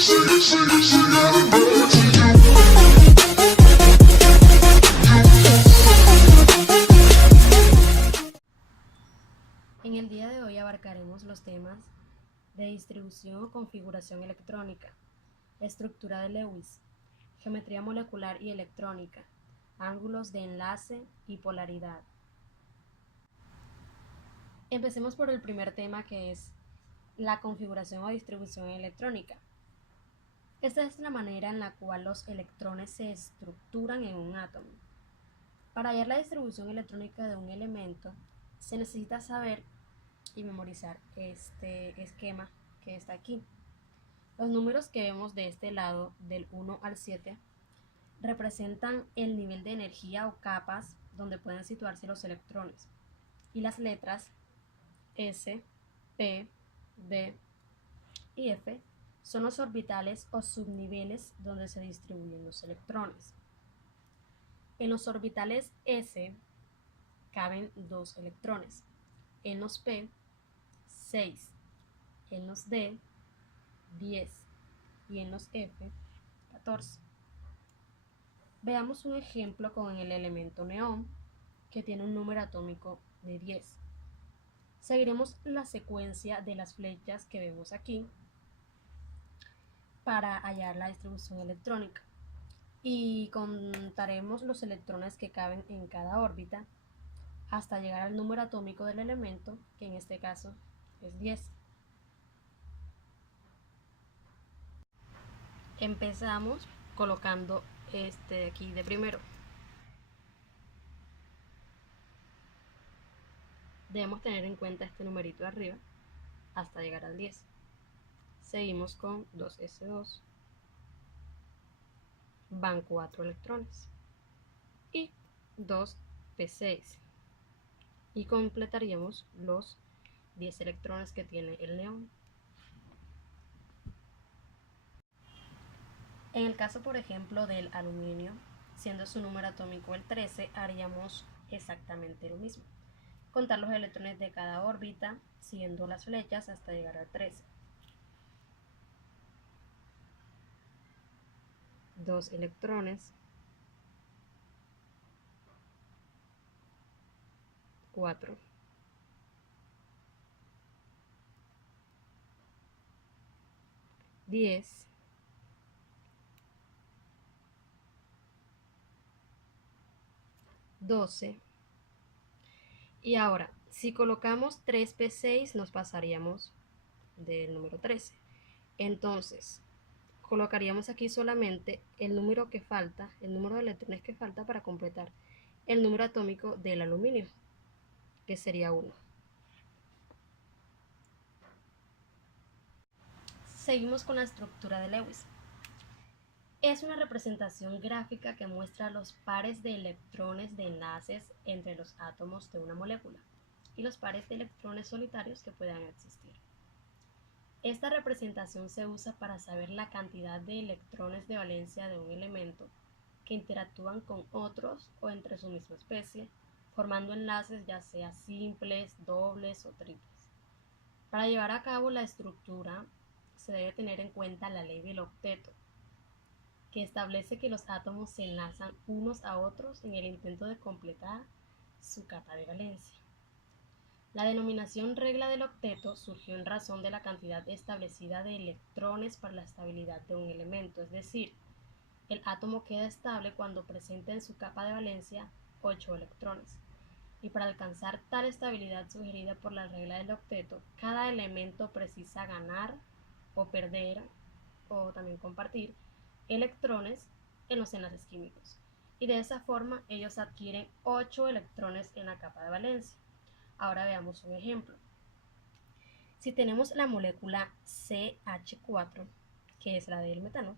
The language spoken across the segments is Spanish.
En el día de hoy abarcaremos los temas de distribución o configuración electrónica, estructura de Lewis, geometría molecular y electrónica, ángulos de enlace y polaridad. Empecemos por el primer tema, que es la configuración o distribución electrónica. Esta es la manera en la cual los electrones se estructuran en un átomo. Para hallar la distribución electrónica de un elemento, se necesita saber y memorizar este esquema que está aquí. Los números que vemos de este lado, del 1 al 7, representan el nivel de energía o capas donde pueden situarse los electrones. Y las letras S, P, D y F son los orbitales o subniveles donde se distribuyen los electrones. En los orbitales S caben 2 electrones, en los P 6, en los D 10 y en los F 14. Veamos un ejemplo con el elemento neón, que tiene un número atómico de 10. Seguiremos la secuencia de las flechas que vemos aquí para hallar la distribución electrónica y contaremos los electrones que caben en cada órbita hasta llegar al número atómico del elemento, que en este caso es 10. Empezamos colocando este de aquí de primero. Debemos tener en cuenta este numerito de arriba hasta llegar al 10. Seguimos con 2s2, van 4 electrones y 2p6, y completaríamos los 10 electrones que tiene el neón. En el caso, por ejemplo, del aluminio, siendo su número atómico el 13, haríamos exactamente lo mismo. Contar los electrones de cada órbita siguiendo las flechas hasta llegar al 13. 2 electrones, 4, 10, 12. Y ahora, si colocamos 3p6, nos pasaríamos del número 13. Entonces, colocaríamos aquí solamente el número que falta, el número de electrones que falta para completar el número atómico del aluminio, que sería 1. Seguimos con la estructura de Lewis. Es una representación gráfica que muestra los pares de electrones de enlaces entre los átomos de una molécula y los pares de electrones solitarios que puedan existir. Esta representación se usa para saber la cantidad de electrones de valencia de un elemento que interactúan con otros o entre su misma especie, formando enlaces ya sea simples, dobles o triples. Para llevar a cabo la estructura se debe tener en cuenta la ley del octeto, que establece que los átomos se enlazan unos a otros en el intento de completar su capa de valencia. La denominación regla del octeto surgió en razón de la cantidad establecida de electrones para la estabilidad de un elemento, es decir, el átomo queda estable cuando presenta en su capa de valencia 8 electrones. Y para alcanzar tal estabilidad sugerida por la regla del octeto, cada elemento precisa ganar o perder, o también compartir, electrones en los enlaces químicos, y de esa forma ellos adquieren 8 electrones en la capa de valencia. Ahora veamos un ejemplo. Si tenemos la molécula CH4, que es la del metano,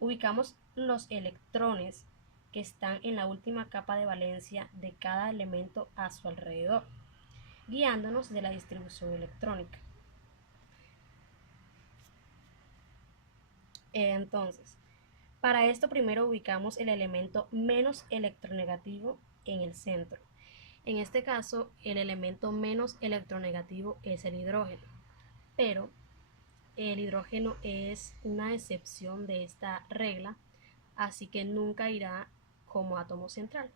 ubicamos los electrones que están en la última capa de valencia de cada elemento a su alrededor, guiándonos de la distribución electrónica. Entonces, para esto primero ubicamos el elemento menos electronegativo en el centro. En este caso, el elemento menos electronegativo es el hidrógeno, pero el hidrógeno es una excepción de esta regla, así que nunca irá como átomo central.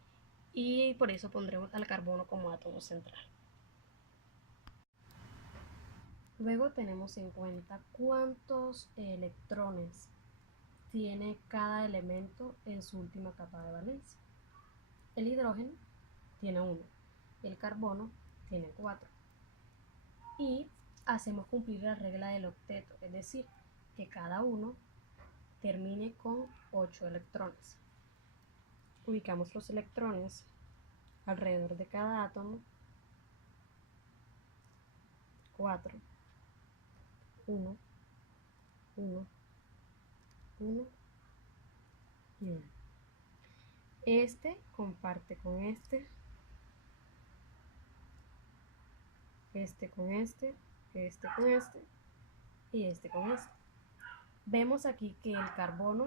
Y por eso pondremos al carbono como átomo central. Luego tenemos en cuenta cuántos electrones tiene cada elemento en su última capa de valencia. El hidrógeno tiene 1, el carbono tiene 4. Y hacemos cumplir la regla del octeto, es decir, que cada uno termine con 8 electrones. Ubicamos los electrones alrededor de cada átomo. 4, 1, 1, 1 y 1. Este comparte con este con este con este y este con este. Vemos aquí que el carbono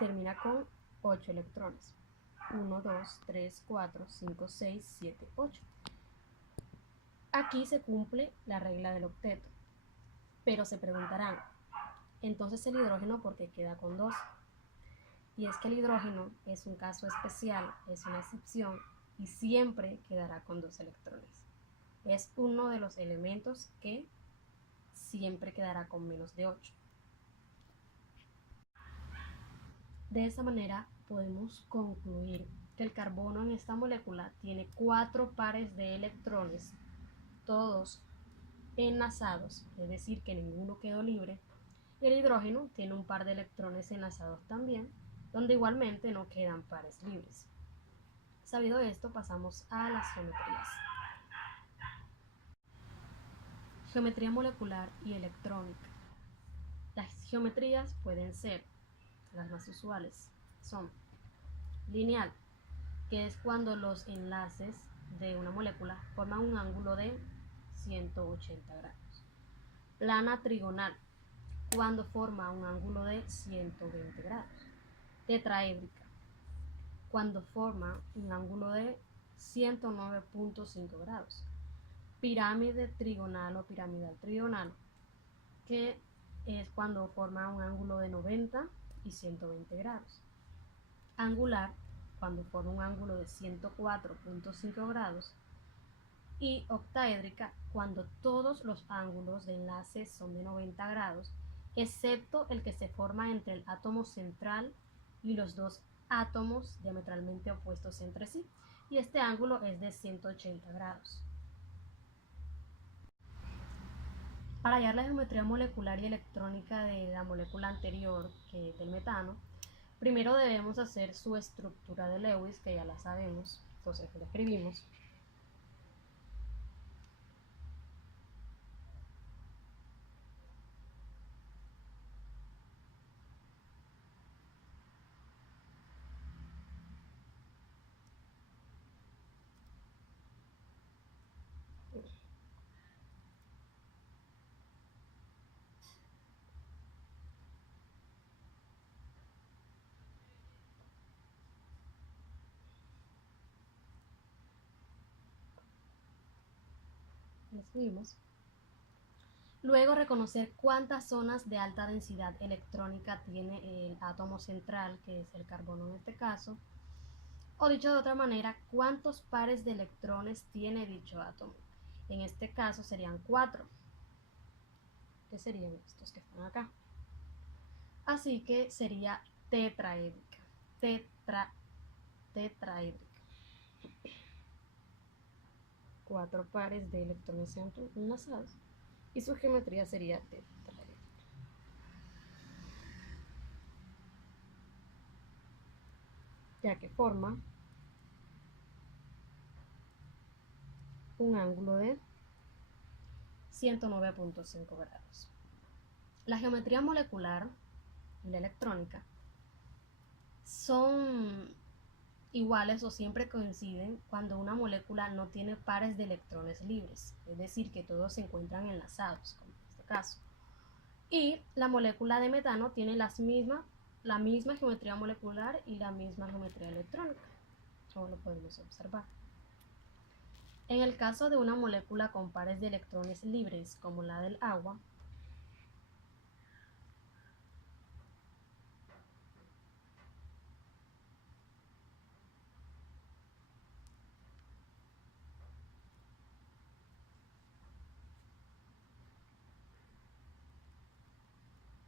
termina con 8 electrones. 1, 2, 3, 4, 5, 6, 7, 8. Aquí se cumple la regla del octeto. Pero se preguntarán, entonces el hidrógeno, ¿por qué queda con 2? Y es que el hidrógeno es un caso especial, es una excepción y siempre quedará con 2 electrones. Es uno de los elementos que siempre quedará con menos de 8. De esta manera podemos concluir que el carbono en esta molécula tiene 4 pares de electrones, todos enlazados, es decir, que ninguno quedó libre. Y el hidrógeno tiene un par de electrones enlazados también, donde igualmente no quedan pares libres. Sabido esto, pasamos a las geometrías. Geometría molecular y electrónica. Las geometrías pueden ser, las más usuales, son lineal, que es cuando los enlaces de una molécula forman un ángulo de 180 grados. Plana trigonal, cuando forma un ángulo de 120 grados. Tetraédrica, cuando forma un ángulo de 109.5 grados. Pirámide trigonal o piramidal trigonal, que es cuando forma un ángulo de 90 y 120 grados. Angular, cuando forma un ángulo de 104.5 grados. Y octaédrica, cuando todos los ángulos de enlace son de 90 grados, excepto el que se forma entre el átomo central y los dos átomos diametralmente opuestos entre sí, y este ángulo es de 180 grados. Para hallar la geometría molecular y electrónica de la molécula anterior, que es del metano, primero debemos hacer su estructura de Lewis, que ya la sabemos, entonces la escribimos. La escribimos. Luego reconocer cuántas zonas de alta densidad electrónica tiene el átomo central, que es el carbono en este caso, o dicho de otra manera, cuántos pares de electrones tiene dicho átomo. En este caso serían 4, que serían estos que están acá. Así que sería tetraédrica. Tetraédrica. 4 pares de electrones enlazados y su geometría sería tetraédrica. Ya que forma un ángulo de 109.5 grados. La geometría molecular y la electrónica son iguales o siempre coinciden cuando una molécula no tiene pares de electrones libres, es decir, que todos se encuentran enlazados, como en este caso. Y la molécula de metano tiene la misma geometría molecular y la misma geometría electrónica, como lo podemos observar. En el caso de una molécula con pares de electrones libres, como la del agua,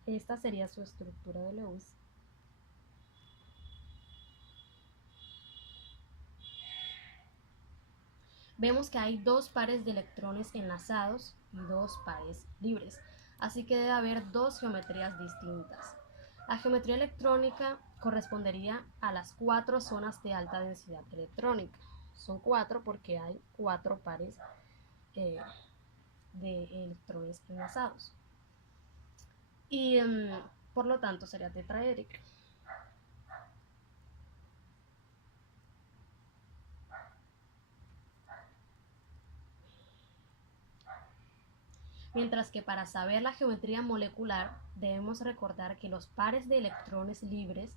Esta sería su estructura de Lewis. Vemos que hay dos pares de electrones enlazados y dos pares libres, así que debe haber dos geometrías distintas. La geometría electrónica correspondería a las 4 zonas de alta densidad electrónica. Son 4 porque hay 4 pares de electrones enlazados. Y por lo tanto sería tetraédrica. Mientras que para saber la geometría molecular debemos recordar que los pares de electrones libres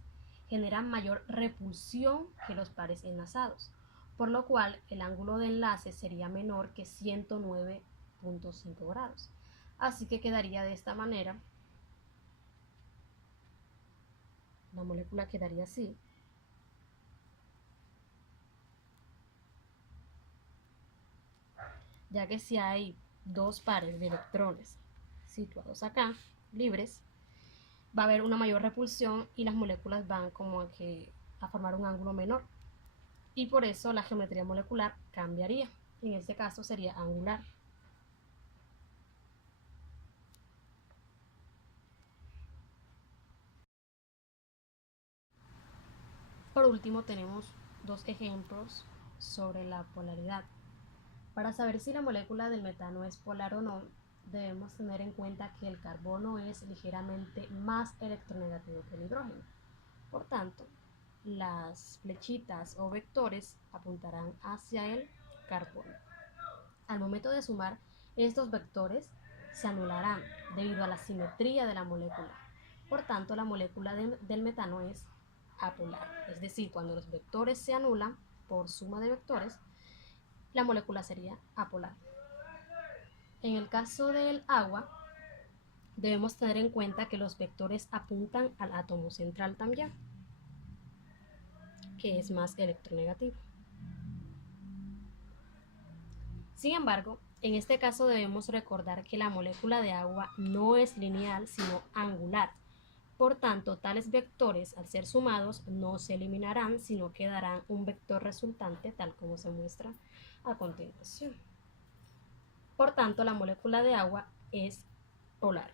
generan mayor repulsión que los pares enlazados, por lo cual el ángulo de enlace sería menor que 109.5 grados. Así que quedaría de esta manera, la molécula quedaría así. Ya que si hay dos pares de electrones situados acá, libres, va a haber una mayor repulsión y las moléculas van como a formar un ángulo menor. Y por eso la geometría molecular cambiaría. En este caso sería angular. Por último tenemos dos ejemplos sobre la polaridad. Para saber si la molécula del metano es polar o no, debemos tener en cuenta que el carbono es ligeramente más electronegativo que el hidrógeno. Por tanto, las flechitas o vectores apuntarán hacia el carbono. Al momento de sumar, estos vectores se anularán debido a la simetría de la molécula. Por tanto, la molécula del metano es apolar. Es decir, cuando los vectores se anulan por suma de vectores, la molécula sería apolar. En el caso del agua, debemos tener en cuenta que los vectores apuntan al átomo central también, que es más electronegativo. Sin embargo, en este caso debemos recordar que la molécula de agua no es lineal, sino angular. Por tanto, tales vectores, al ser sumados, no se eliminarán, sino que darán un vector resultante, tal como se muestra a continuación. Por tanto, la molécula de agua es polar.